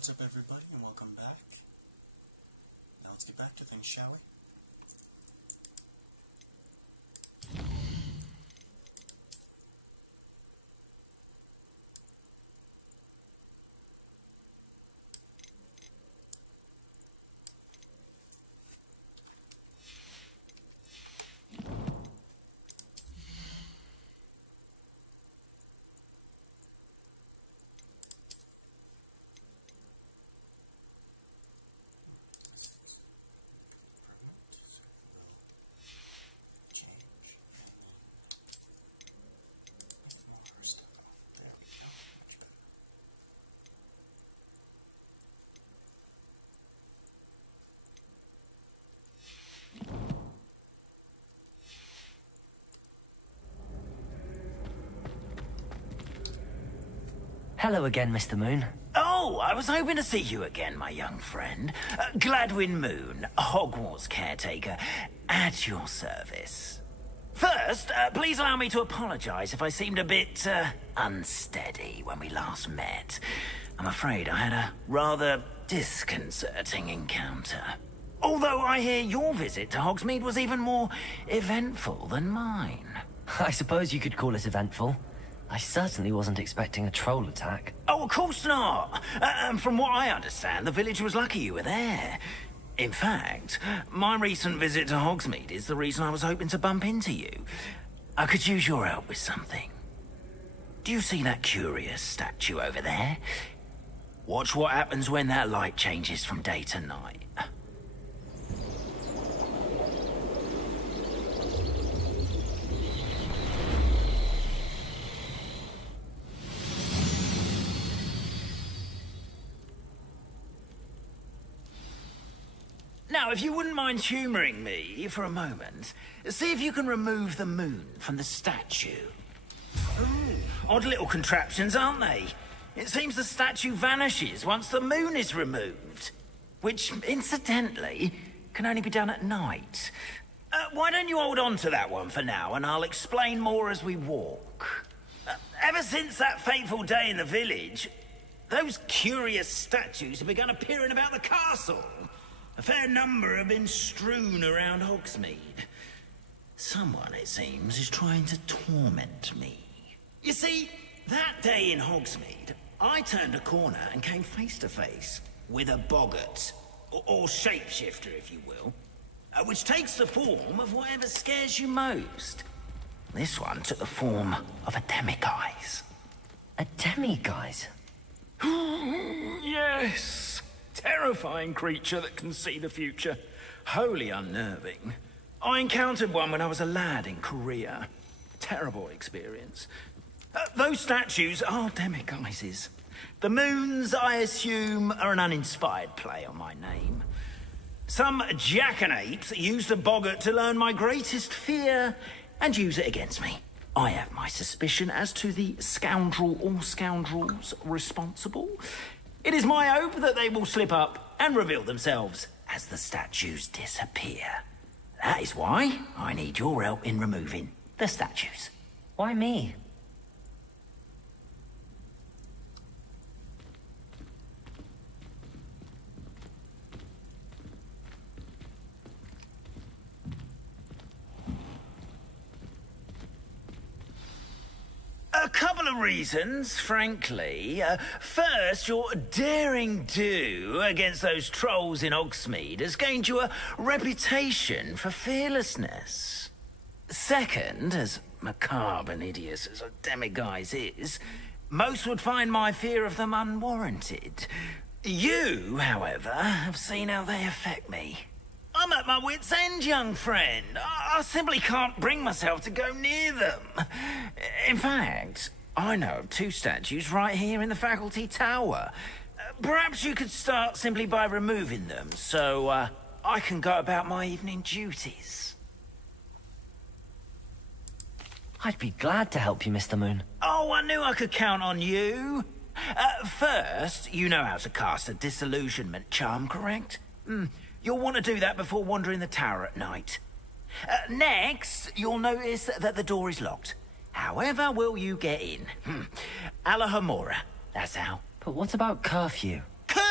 What's up, everybody, and welcome back. Now let's get back to things, shall we? Hello again, Mr. Moon. Oh, I was hoping to see you again, my young friend. Gladwin Moon, Hogwarts caretaker, at your service. First, please allow me to apologize if I seemed a bit, unsteady when we last met. I'm afraid I had a rather disconcerting encounter. Although I hear your visit to Hogsmeade was even more eventful than mine. I suppose you could call it eventful. I certainly wasn't expecting a troll attack. Oh, of course not. From what I understand, the village was lucky you were there. In fact, my recent visit to Hogsmeade is the reason I was hoping to bump into you. I could use your help with something. Do you see that curious statue over there? Watch what happens when that light changes from day to night. Now, if you wouldn't mind humoring me for a moment, see if you can remove the moon from the statue. Ooh, odd little contraptions, aren't they? It seems the statue vanishes once the moon is removed. Which, incidentally, can only be done at night. Why don't you hold on to that one for now, and I'll explain more as we walk. Ever since that fateful day in the village, those curious statues have begun appearing about the castle. A fair number have been strewn around Hogsmeade. Someone, it seems, is trying to torment me. You see, that day in Hogsmeade, I turned a corner and came face to face with a boggart, or shapeshifter, if you will, which takes the form of whatever scares you most. This one took the form of a demiguise. A demiguise? Yes. Terrifying creature that can see the future. Wholly unnerving. I encountered one when I was a lad in Korea. Terrible experience. Those statues are demiguises. The moons, I assume, are an uninspired play on my name. Some jackanapes used a boggart to learn my greatest fear and use it against me. I have my suspicion as to the scoundrel or scoundrels responsible. It is my hope that they will slip up and reveal themselves as the statues disappear. That is why I need your help in removing the statues. Why me? A couple of reasons, frankly. First, your daring do against those trolls in Hogsmeade has gained you a reputation for fearlessness. Second, as macabre and hideous as a demiguise is, most would find my fear of them unwarranted. You, however, have seen how they affect me. I'm at my wit's end, young friend. I simply can't bring myself to go near them. In fact, I know of two statues right here in the faculty tower. Perhaps you could start simply by removing them, so I can go about my evening duties. I'd be glad to help you, Mr. Moon. Oh, I knew I could count on you. First, you know how to cast a disillusionment charm, correct? You'll want to do that before wandering the tower at night. Next, you'll notice that the door is locked. However will you get in? Alahomora, that's how. But what about curfew? Curfew?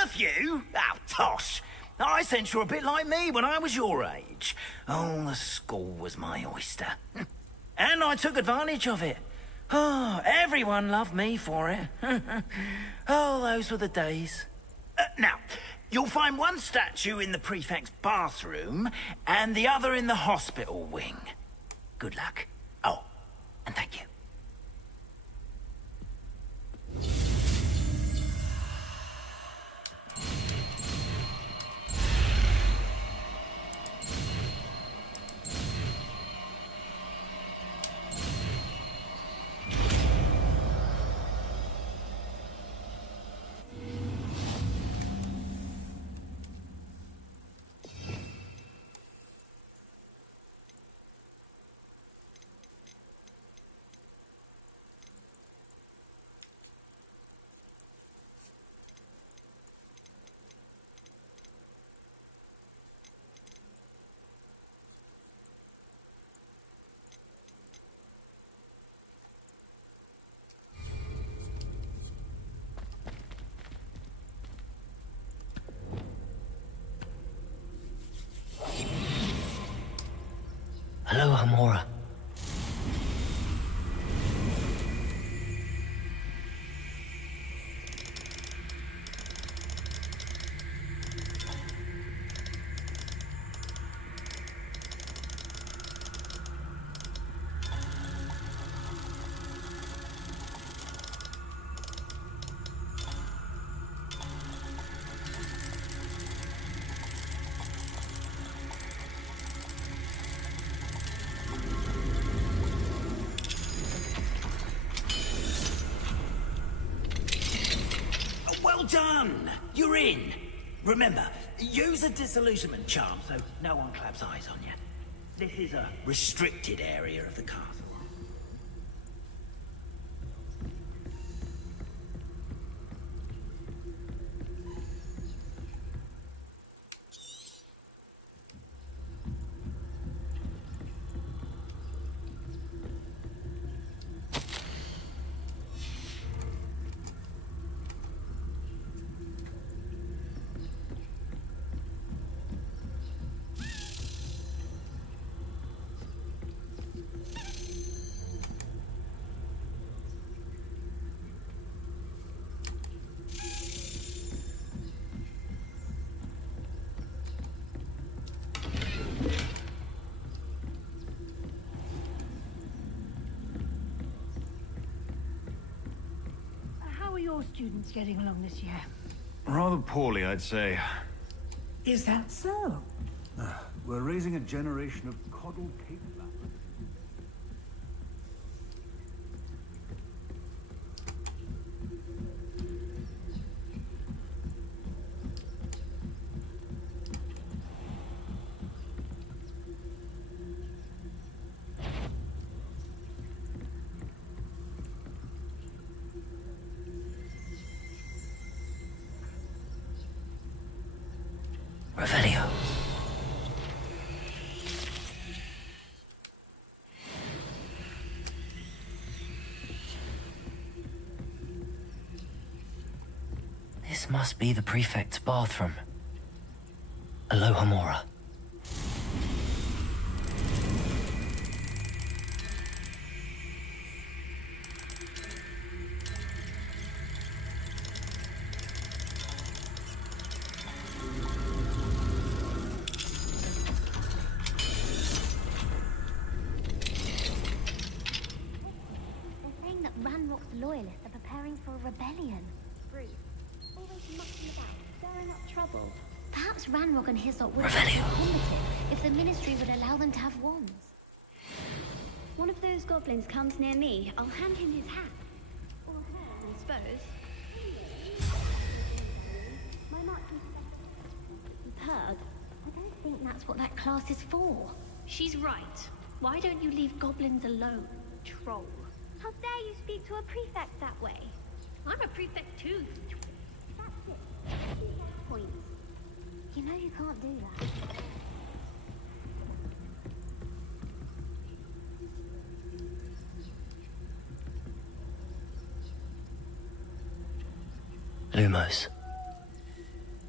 Curfew? Oh, tosh. I sense you're a bit like me when I was your age. Oh, the school was my oyster. And I took advantage of it. Oh, everyone loved me for it. Oh, those were the days. Now, you'll find one statue in the prefect's bathroom and the other in the hospital wing. Good luck. Oh, and thank you. Hello, Hamora. Well done! You're in. Remember, use a disillusionment charm so no one claps eyes on you. This is a restricted area of the castle. How are your students getting along this year? Rather poorly, I'd say. Is that so? We're raising a generation of coddled cake batters. Revelio. This must be the prefect's bathroom. Aloha Mora. Loyalists are preparing for a rebellion. Bruce, always mucking about, stirring up trouble. Perhaps Ranrock and his lot would be combative if the Ministry would allow them to have wands. One of those goblins comes near me, I'll hand him his hat. Or her, I suppose. My mark Pug. I don't think that's what that class is for. She's right. Why don't you leave goblins alone, troll? How dare you speak to a prefect that way? I'm a prefect too. That's it. Points. You know you can't do that. Lumos.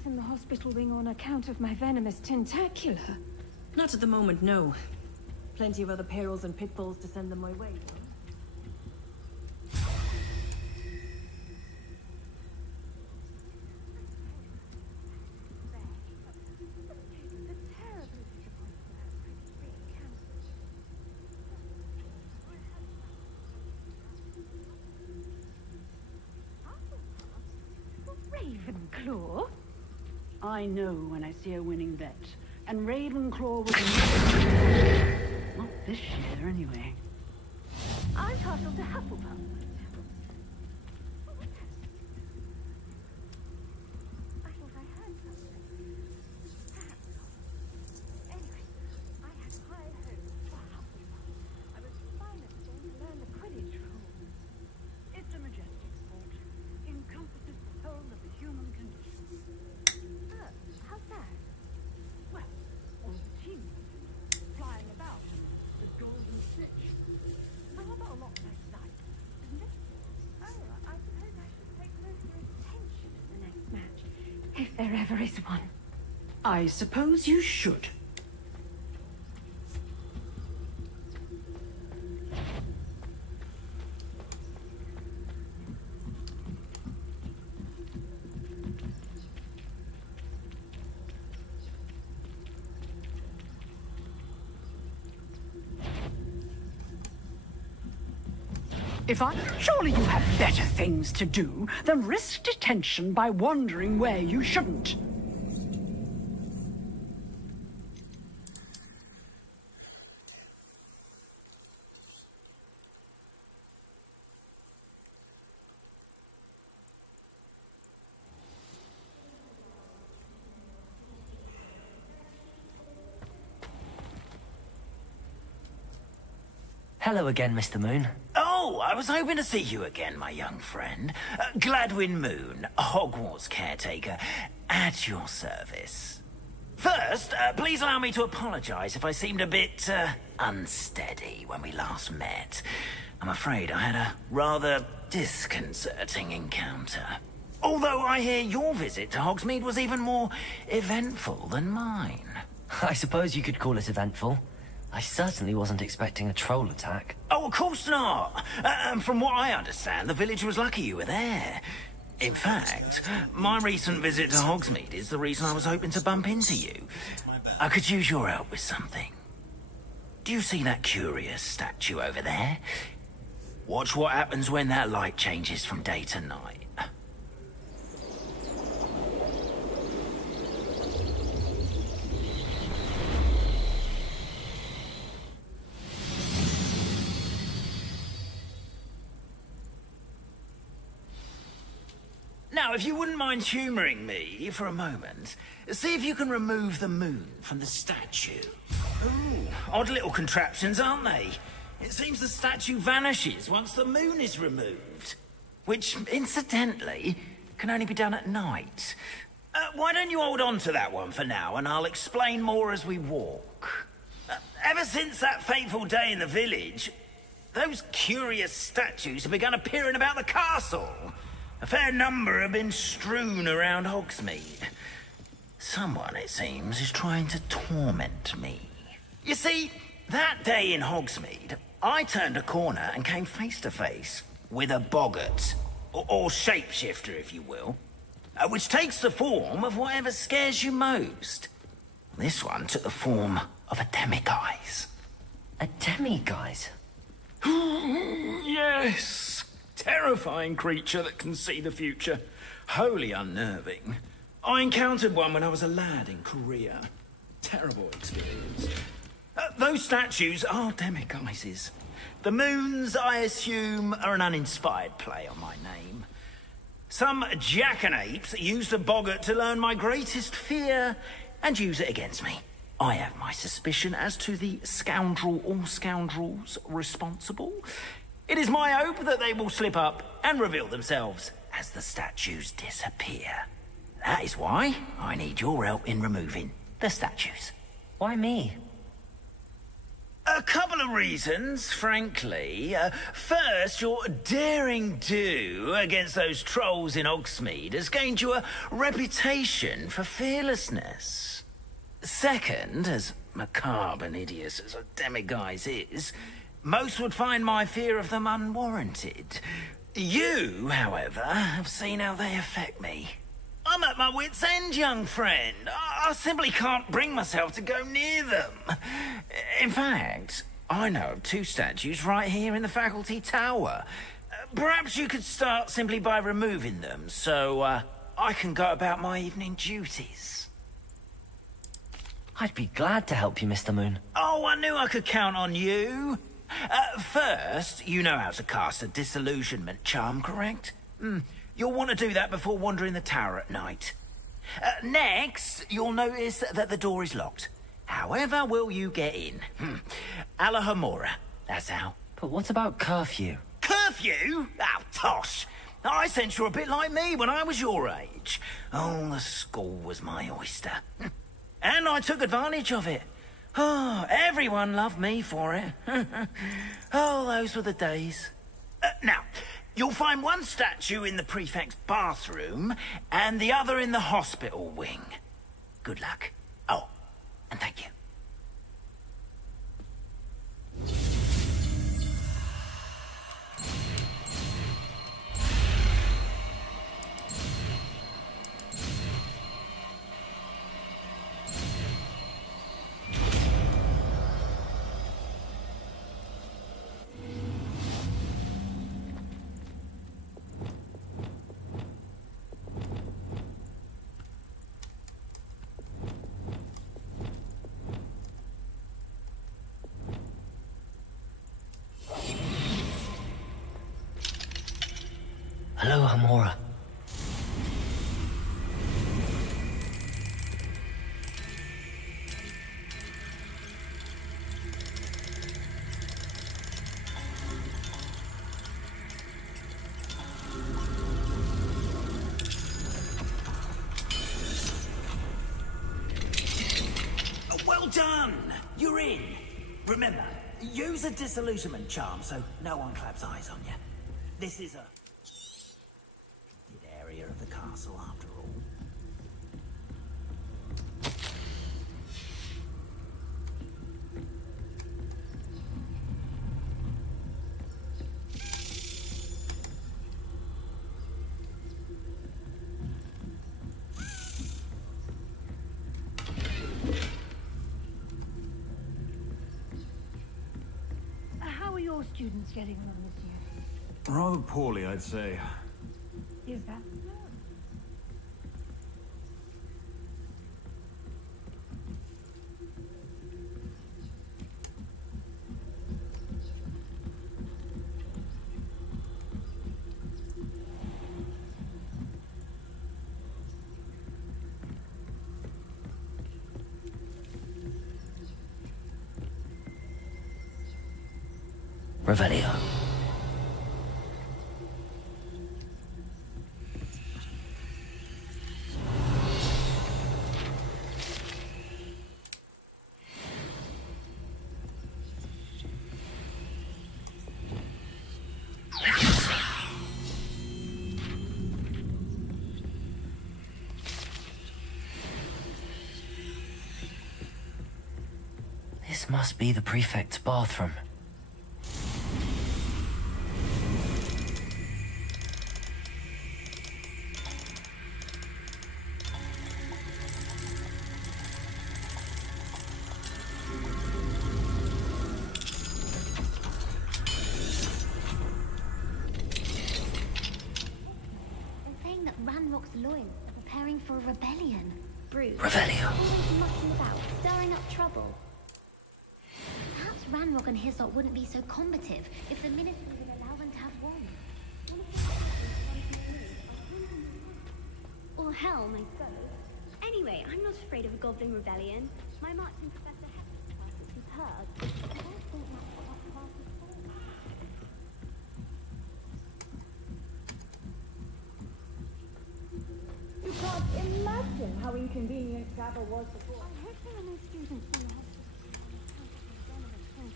else in the hospital wing on account of my venomous tentacula? Not at the moment, no. Plenty of other perils and pitfalls to send them my way. Ravenclaw? I know when I see a winning bet. And Ravenclaw was not this year, anyway. I'm partial to Hufflepuff. I thought I heard something. Perhaps not. Anyway, I had high hopes for Hufflepuff. I was finally going to learn the Quidditch rules. It's a majestic sport. Encompasses the whole of the human condition. Oh, how's that? Well, all the teams flying about and the golden snitch. A lot like life, isn't it? Oh, I suppose I should pay closer attention in the next match. If there ever is one. I suppose you should. Surely you have better things to do than risk detention by wandering where you shouldn't. Hello again, Mr. Moon. Oh, I was hoping to see you again, my young friend. Gladwin Moon, Hogwarts caretaker, at your service. First, please allow me to apologize if I seemed a bit, unsteady when we last met. I'm afraid I had a rather disconcerting encounter. Although I hear your visit to Hogsmeade was even more eventful than mine. I suppose you could call it eventful. I certainly wasn't expecting a troll attack. Oh, of course not. From what I understand, the village was lucky you were there. In fact, my recent visit to Hogsmeade is the reason I was hoping to bump into you. I could use your help with something. Do you see that curious statue over there? Watch what happens when that light changes from day to night. Now, if you wouldn't mind humoring me for a moment, see if you can remove the moon from the statue. Ooh, odd little contraptions, aren't they? It seems the statue vanishes once the moon is removed. Which, incidentally, can only be done at night. Why don't you hold on to that one for now, and I'll explain more as we walk. Ever since that fateful day in the village, those curious statues have begun appearing about the castle. A fair number have been strewn around Hogsmeade. Someone, it seems, is trying to torment me. You see, that day in Hogsmeade, I turned a corner and came face to face with a boggart, or shapeshifter, if you will, which takes the form of whatever scares you most. This one took the form of a demiguise. A demiguise? Yes. Terrifying creature that can see the future. Wholly unnerving. I encountered one when I was a lad in Korea. Terrible experience. Those statues are demiguises. The moons, I assume, are an uninspired play on my name. Some jackanapes used a boggart to learn my greatest fear and use it against me. I have my suspicion as to the scoundrel or scoundrels responsible. It is my hope that they will slip up and reveal themselves as the statues disappear. That is why I need your help in removing the statues. Why me? A couple of reasons, frankly. First, your daring do against those trolls in Hogsmeade has gained you a reputation for fearlessness. Second, as macabre and hideous as a demiguise is, most would find my fear of them unwarranted. You, however, have seen how they affect me. I'm at my wit's end, young friend. I simply can't bring myself to go near them. In fact, I know of 2 statues right here in the faculty tower. Perhaps you could start simply by removing them, so I can go about my evening duties. I'd be glad to help you, Mr. Moon. Oh, I knew I could count on you. First, you know how to cast a disillusionment charm, correct? You'll want to do that before wandering the tower at night. Next, you'll notice that the door is locked. However will you get in? Alahomora, that's how. But what about curfew? Curfew? Oh, tosh. I sense you're a bit like me when I was your age. Oh, the school was my oyster. And I took advantage of it. Oh, everyone loved me for it. Oh, those were the days. Now, you'll find one statue in the prefect's bathroom and the other in the hospital wing. Good luck. Oh, and thank you. Hello, Hamora. Well done! You're in. Remember, use a disillusionment charm so no one claps eyes on you. This is a area of the castle, after all. How are your students getting on this year? Rather poorly, I'd say. Is that so? Revelio. This must be the prefect's bathroom. Ranrock's loyalists are preparing for a rebellion. Bruce. Revelio. Always mucking about, stirring up trouble. Perhaps Ranrock and his lot wouldn't be so combative if the ministry would allow them to have one. Or hell, I suppose. Anyway, I'm not afraid of a goblin rebellion. My marching professor Hufflepuff is superb. I don't think that's what that class is for. You can't imagine how inconvenient travel was before. I hope there are no students in the hospital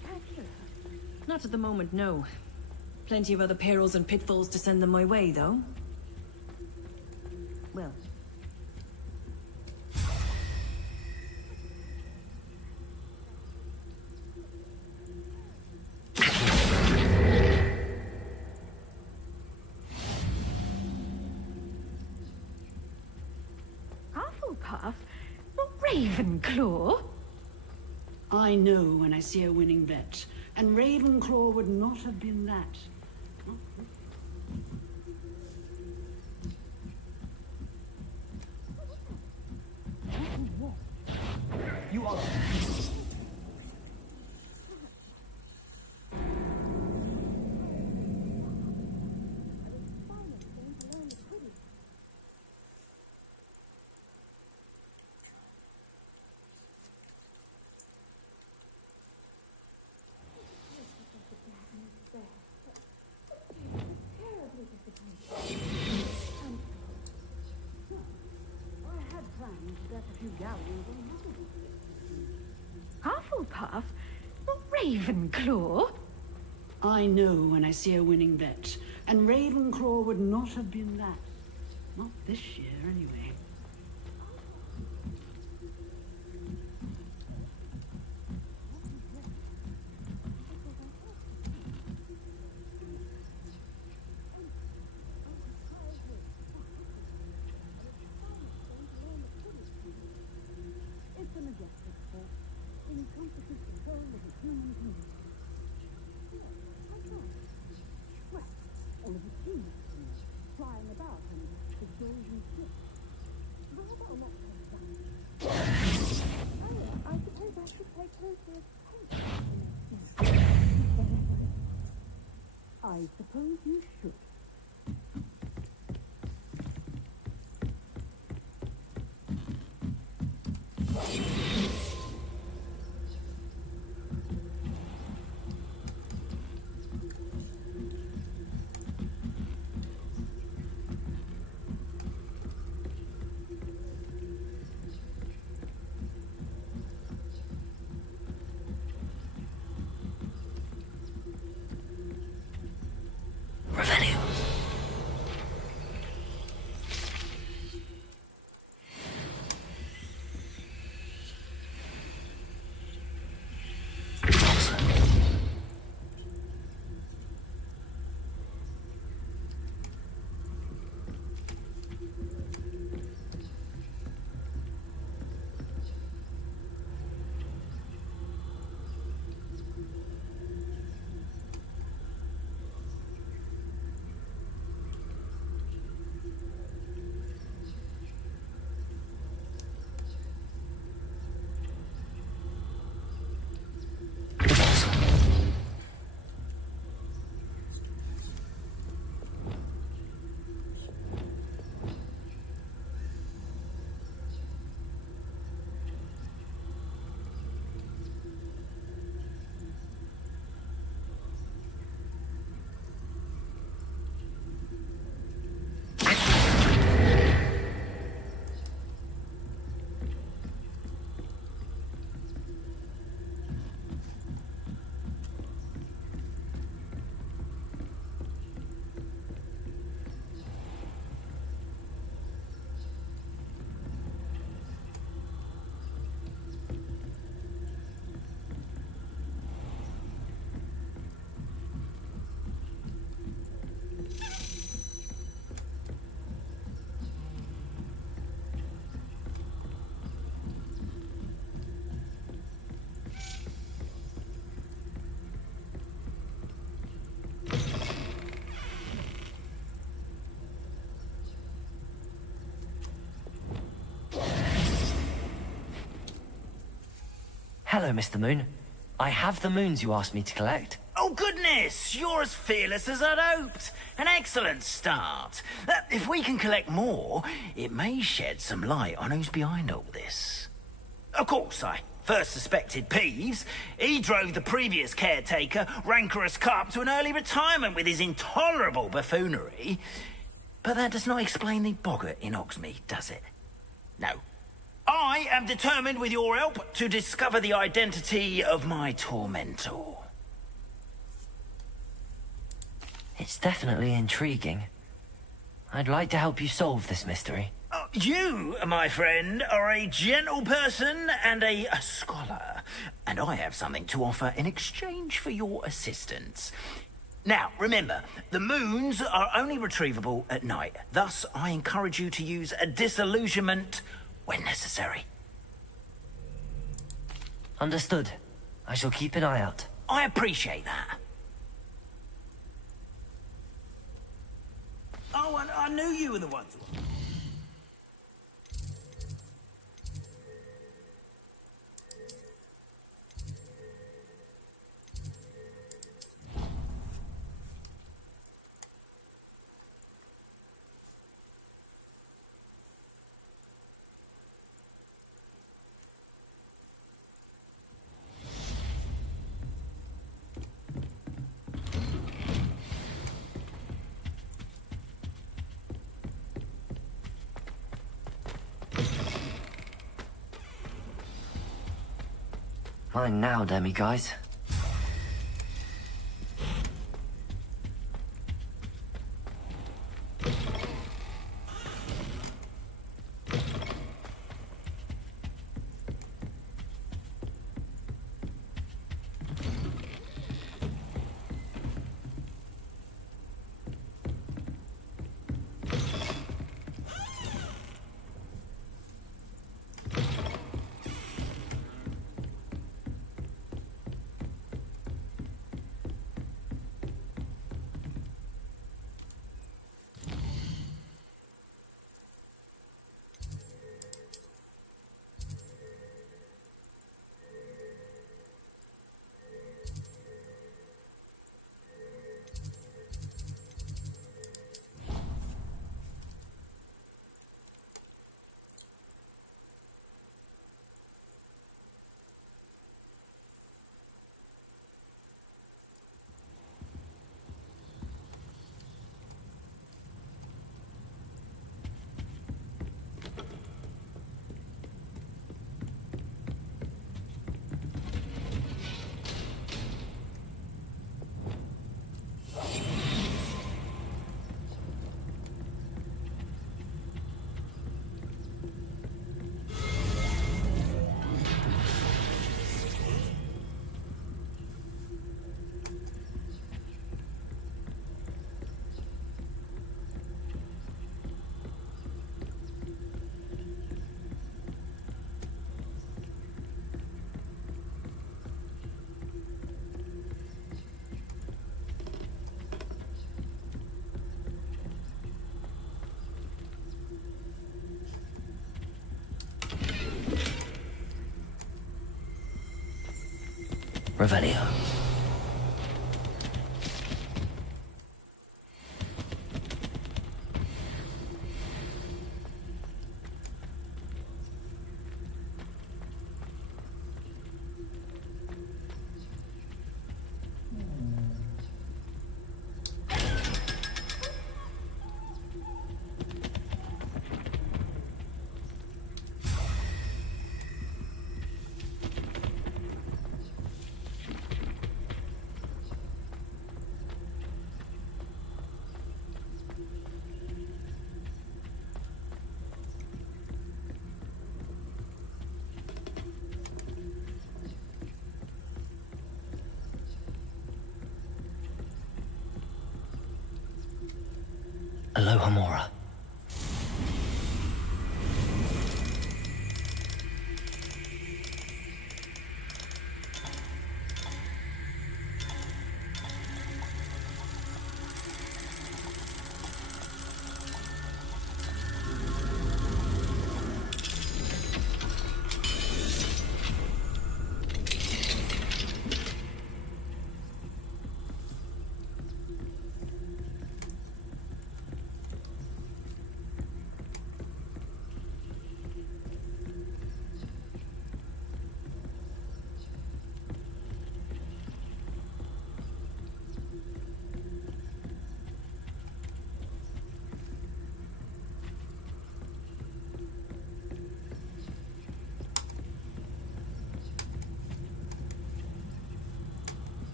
Not at the moment, no. Plenty of other perils and pitfalls to send them my way, though. Well, Hufflepuff? Not Ravenclaw? I know when I see a winning bet, and Ravenclaw would not have been that. You are... Hufflepuff? Not Ravenclaw? I know when I see a winning bet, and Ravenclaw would not have been that. Not this year, anyway. It's a majestic sport. Encompasses the whole of the human community. Yes, I tried. Well, all of the teams, flying about and the golden ships. How about a lot of fun? Oh, I suppose I should take closer attention. I suppose you should. Revelio. Hello, Mr. Moon. I have the moons you asked me to collect. Oh, goodness! You're as fearless as I'd hoped. An excellent start. If we can collect more, it may shed some light on who's behind all this. Of course, I first suspected Peeves. He drove the previous caretaker, Rancorous Carp, to an early retirement with his intolerable buffoonery. But that does not explain the boggart in Hogsmeade, does it? No. I am determined, with your help, to discover the identity of my tormentor. It's definitely intriguing. I'd like to help you solve this mystery. You, my friend, are a gentle person and a scholar, and I have something to offer in exchange for your assistance. Now, remember, the moons are only retrievable at night. Thus, I encourage you to use a disillusionment when necessary. Understood. I shall keep an eye out. I appreciate that. Oh, I knew you were the ones. Mine now, demiguise. Revelio. Aloha Mora.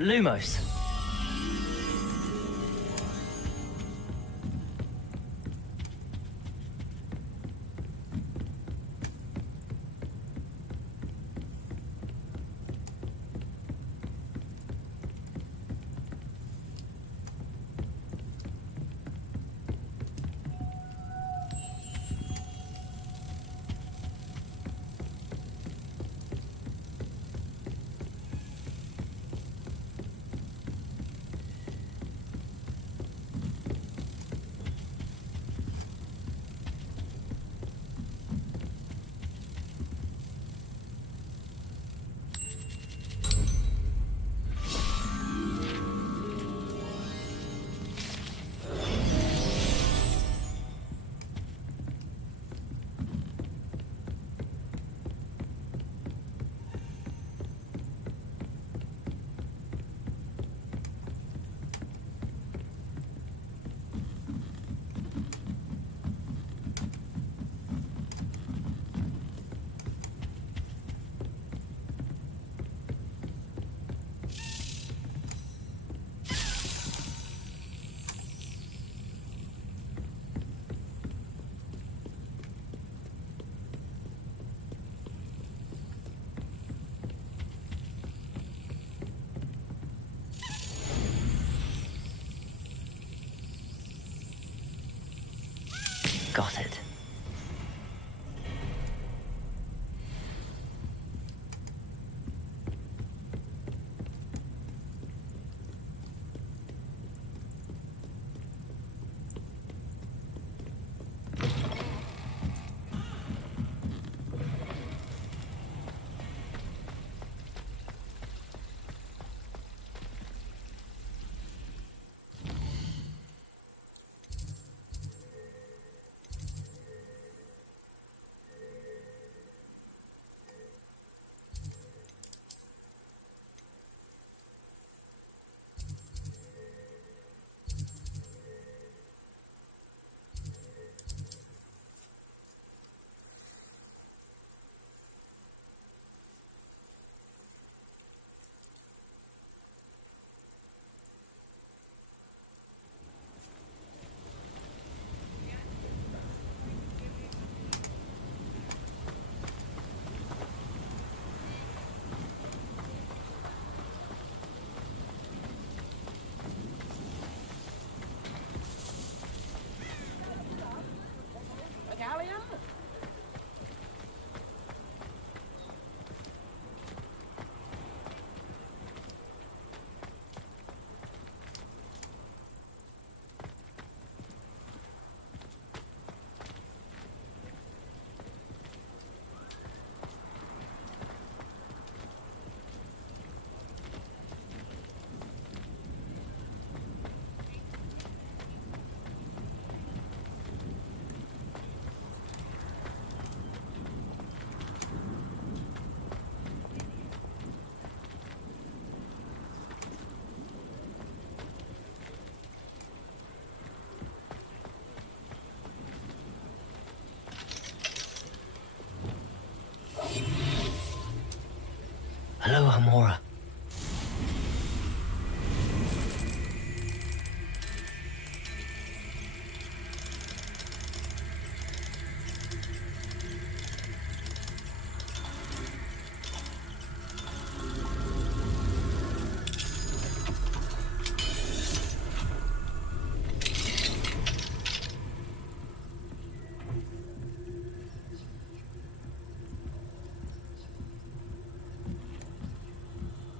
Lumos. Got it. Hello, Hamora.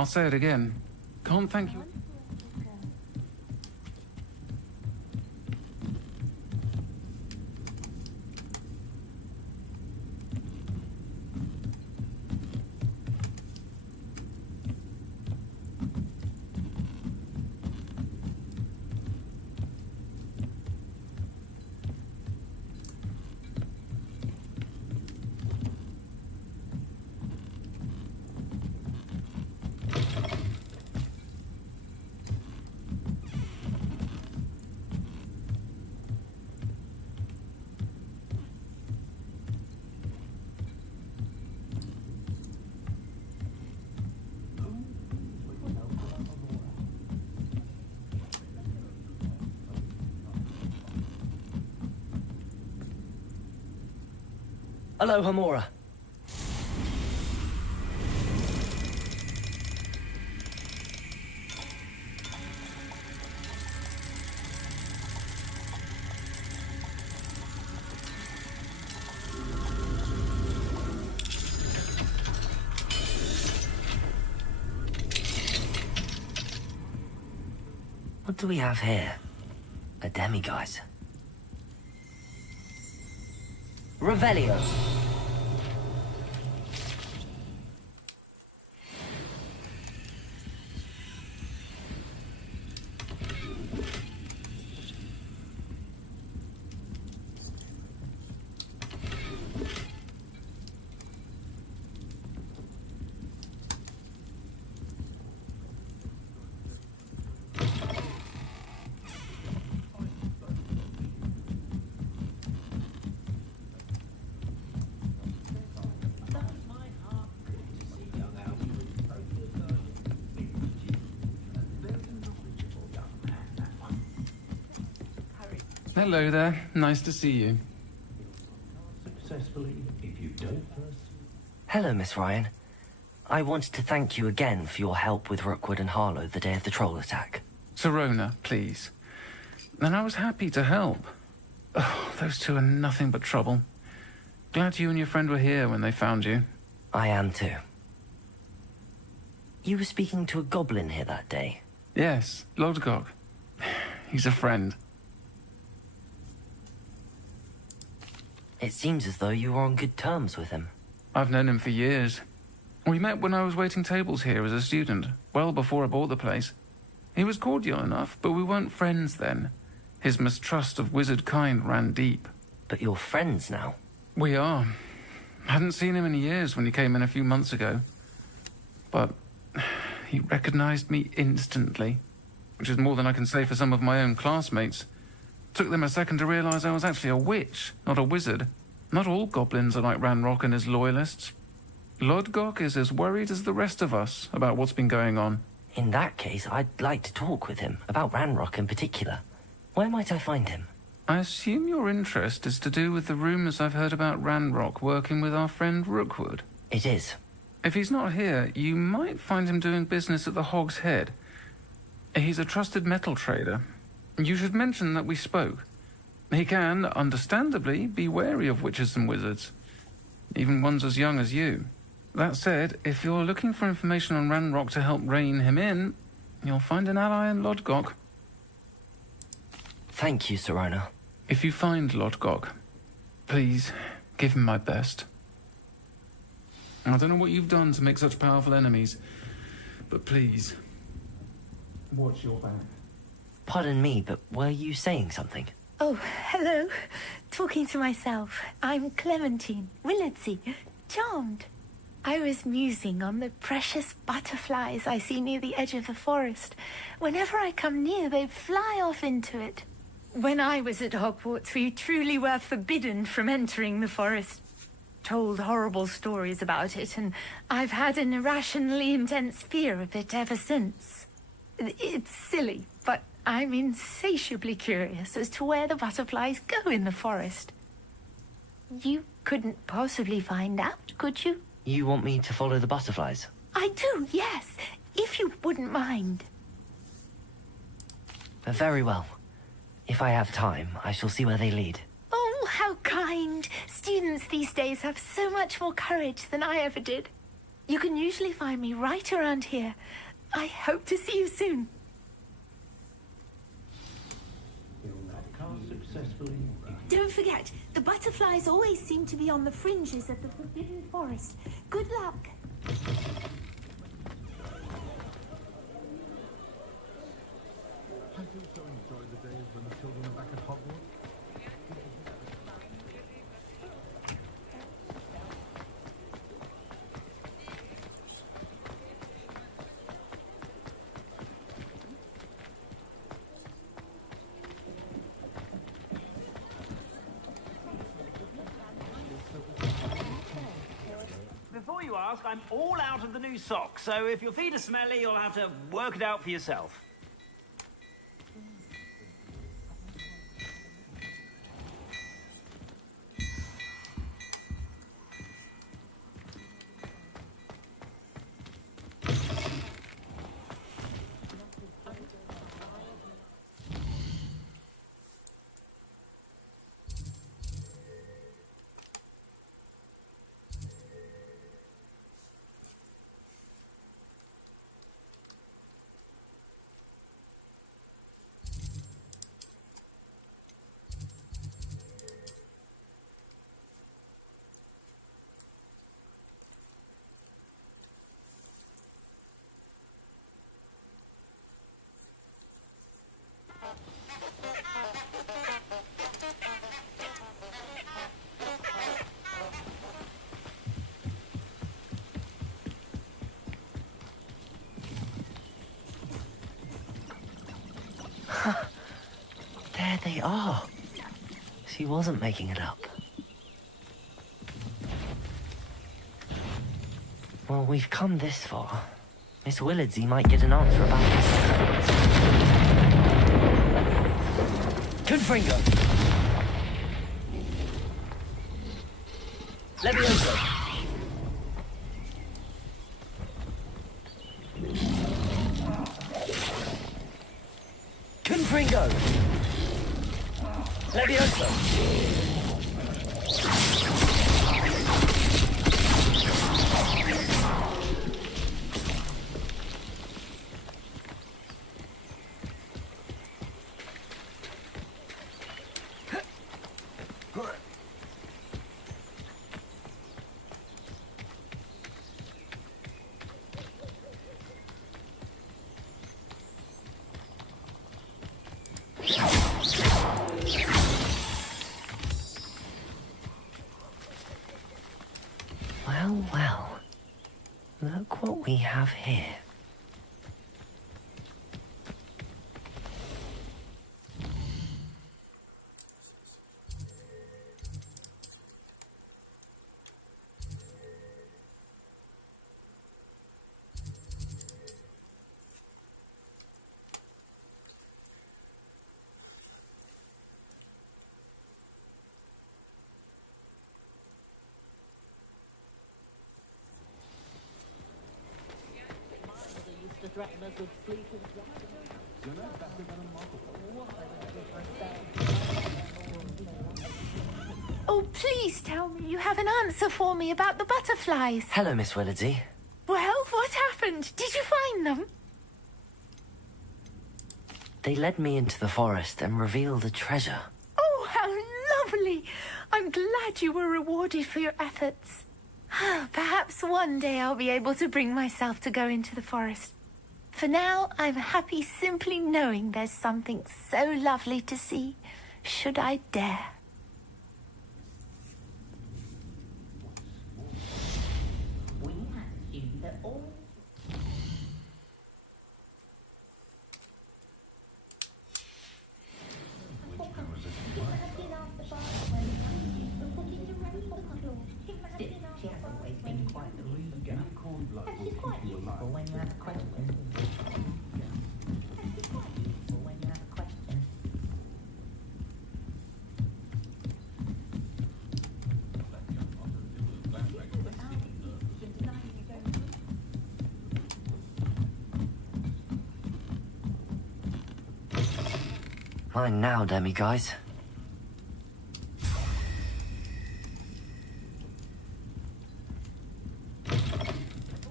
I'll say it again. Can't thank you. Hello, Hamora. What do we have here? A demiguise. Revelio. Hello there. Nice to see you. Successfully, if you don't first. Hello, Miss Ryan. I wanted to thank you again for your help with Rookwood and Harlow the day of the troll attack. Sirona, please. And I was happy to help. Oh, those two are nothing but trouble. Glad you and your friend were here when they found you. I am too. You were speaking to a goblin here that day? Yes, Lodgok. He's a friend. It seems as though you were on good terms with him. I've known him for years. We met when I was waiting tables here as a student, well before I bought the place. He was cordial enough, but we weren't friends then. His mistrust of wizard kind ran deep. But you're friends now? We are. Hadn't seen him in years when he came in a few months ago. But he recognized me instantly, which is more than I can say for some of my own classmates. Took them a second to realize I was actually a witch, not a wizard. Not all goblins are like Ranrock and his loyalists. Lodgok is as worried as the rest of us about what's been going on. In that case, I'd like to talk with him, about Ranrock in particular. Where might I find him? I assume your interest is to do with the rumors I've heard about Ranrock working with our friend Rookwood. It is. If he's not here, you might find him doing business at the Hog's Head. He's a trusted metal trader. You should mention that we spoke. He can, understandably, be wary of witches and wizards, even ones as young as you. That said, if you're looking for information on Ranrock to help rein him in, you'll find an ally in Lodgok. Thank you, Sirona. If you find Lodgok, please give him my best. I don't know what you've done to make such powerful enemies, but please, watch your back. Pardon me, but were you saying something? Oh, hello. Talking to myself. I'm Clementine Willardsey. Charmed. I was musing on the precious butterflies I see near the edge of the forest. Whenever I come near, they fly off into it. When I was at Hogwarts, we truly were forbidden from entering the forest. Told horrible stories about it, and I've had an irrationally intense fear of it ever since. It's silly, but I'm insatiably curious as to where the butterflies go in the forest. You couldn't possibly find out, could you? You want me to follow the butterflies? I do, yes, if you wouldn't mind. Very well. If I have time, I shall see where they lead. Oh, how kind. Students these days have so much more courage than I ever did. You can usually find me right around here. I hope to see you soon. Don't forget, the butterflies always seem to be on the fringes of the Forbidden Forest. Good luck. I do so enjoy the days when the children are back at Hogwarts. Before you ask, I'm all out of the new socks, so if your feet are smelly, you'll have to work it out for yourself. There they are. She wasn't making it up. Well, we've come this far. Miss Willardsey might get an answer about this. Confringo! Levioso! Confringo! Levioso! Well, well. Look what we have here. Oh, please tell me you have an answer for me about the butterflies. Hello, Miss Willardsey. Well, what happened? Did you find them? They led me into the forest and revealed a treasure. Oh, how lovely. I'm glad you were rewarded for your efforts. Perhaps one day I'll be able to bring myself to go into the forest. For now, I'm happy simply knowing there's something so lovely to see, should I dare. Mine now, demiguise.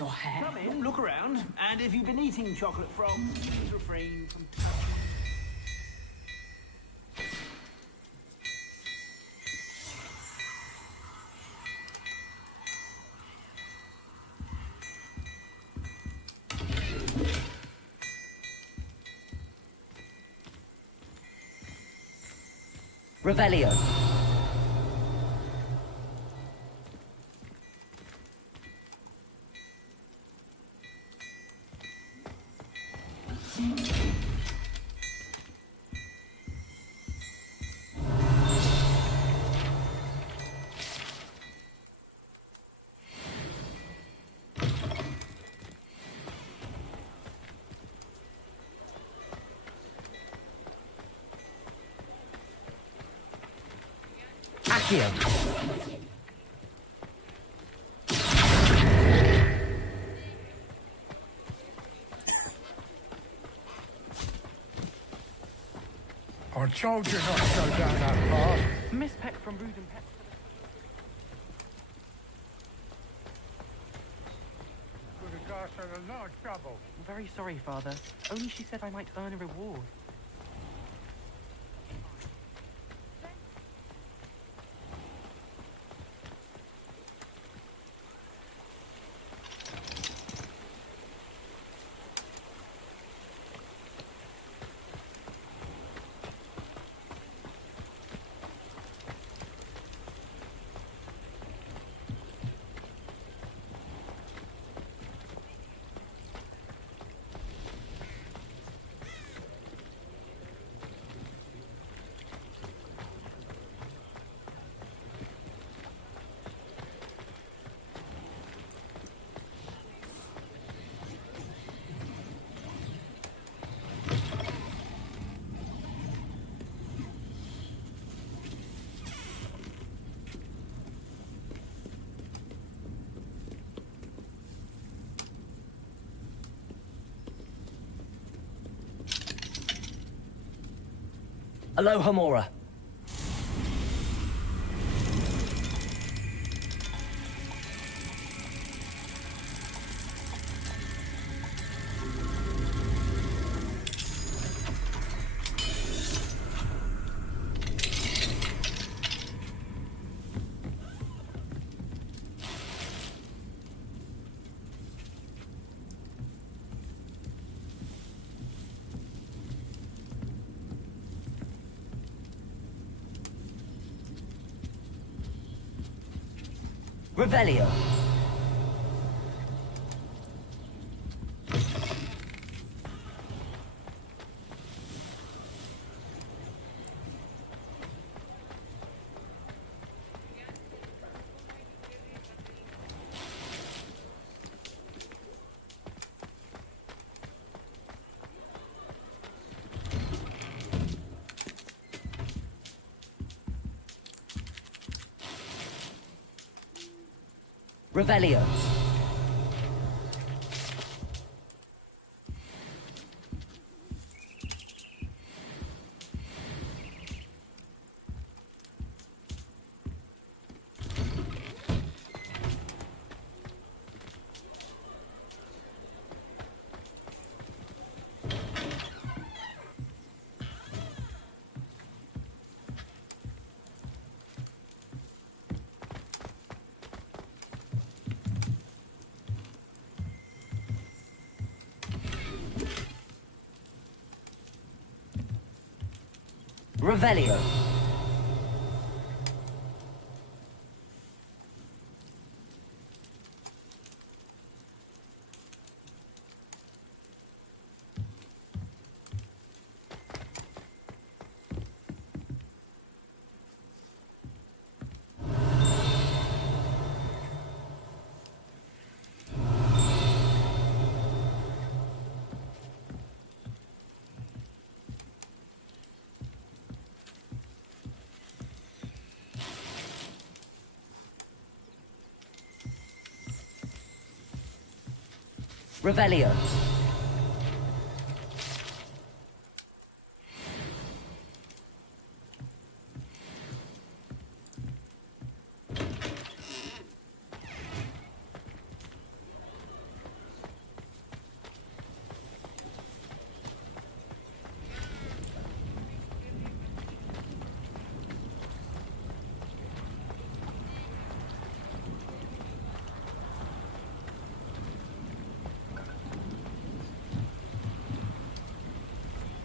your hair. Come in, look around, and if you've been eating chocolate frogs, please refrain from touching. Revelio. Accio. I told you not to go down that path. Miss Peck from Brood and Pet. Could have got us in a lot of trouble. I'm very sorry, Father. Only she said I might earn a reward. Aloha Mora. Revelio. Revelio. Revelio. Revelio.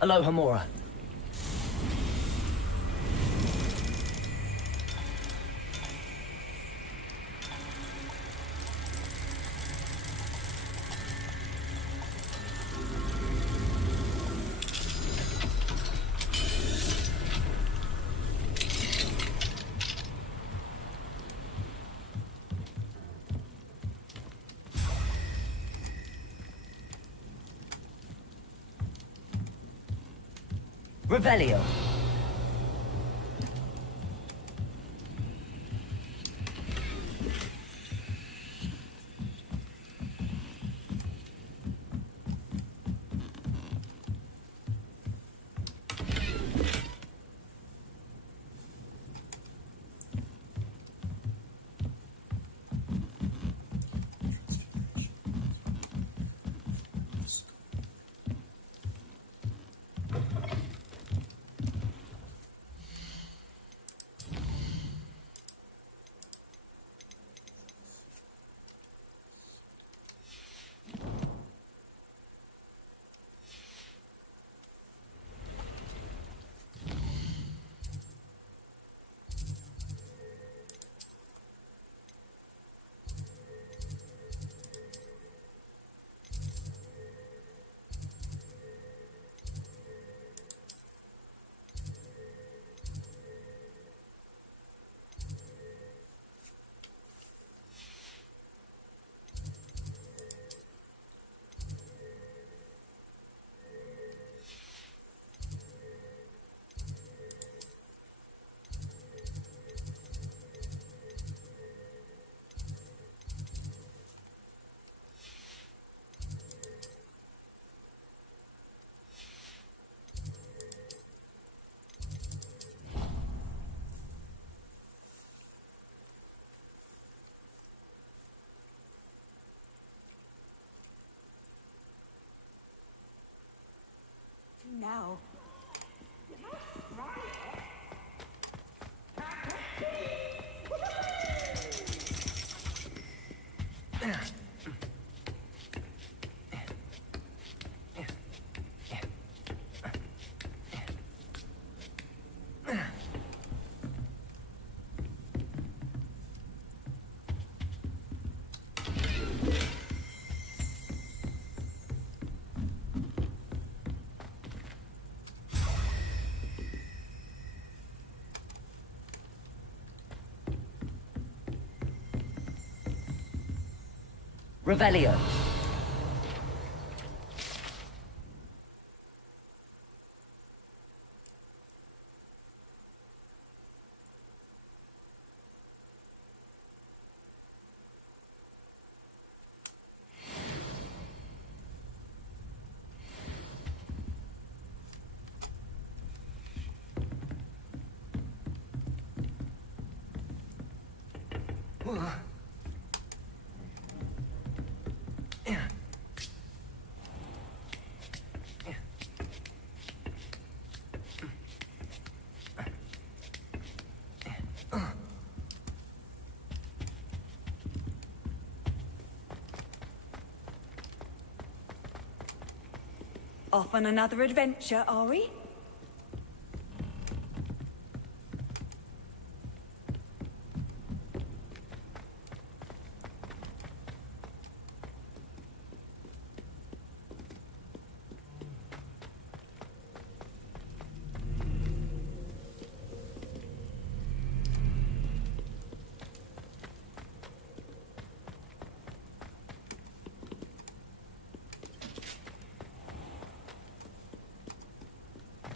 Aloha Mora. Revelio. Now. Revelio. Off on another adventure, are we?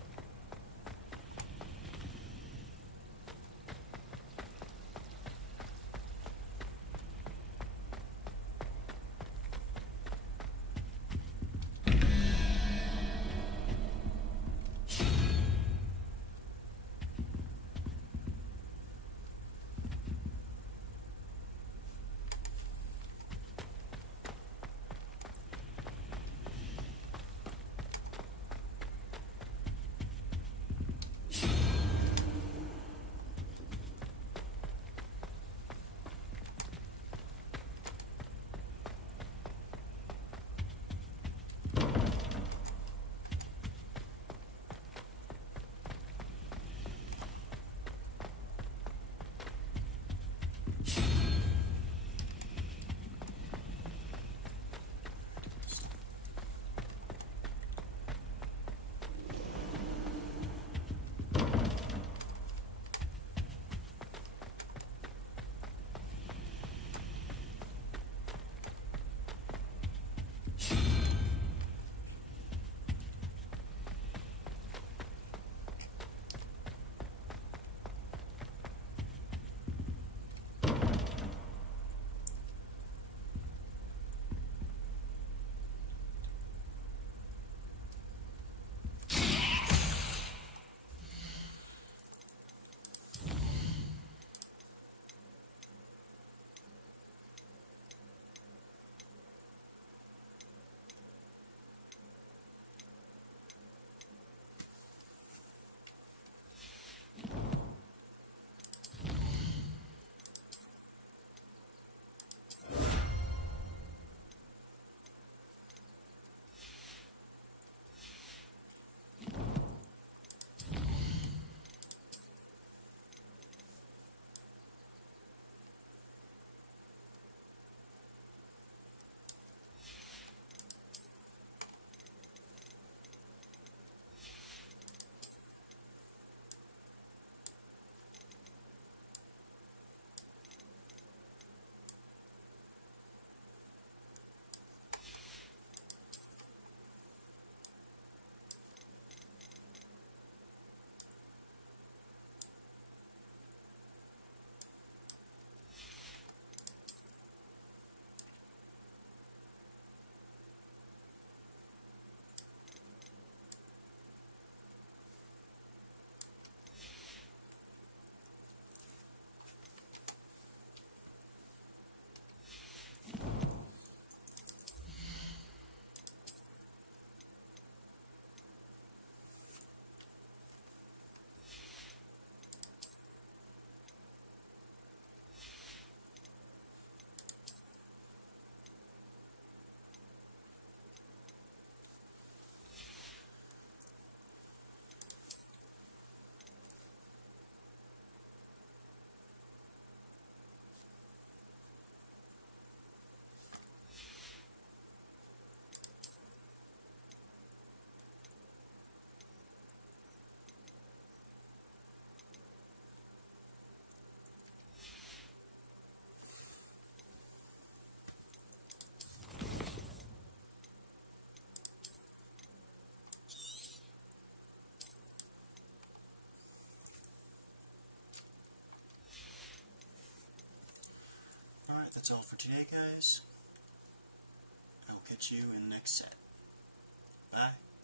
Alright, that's all for today, guys. I'll catch you in the next set. Bye.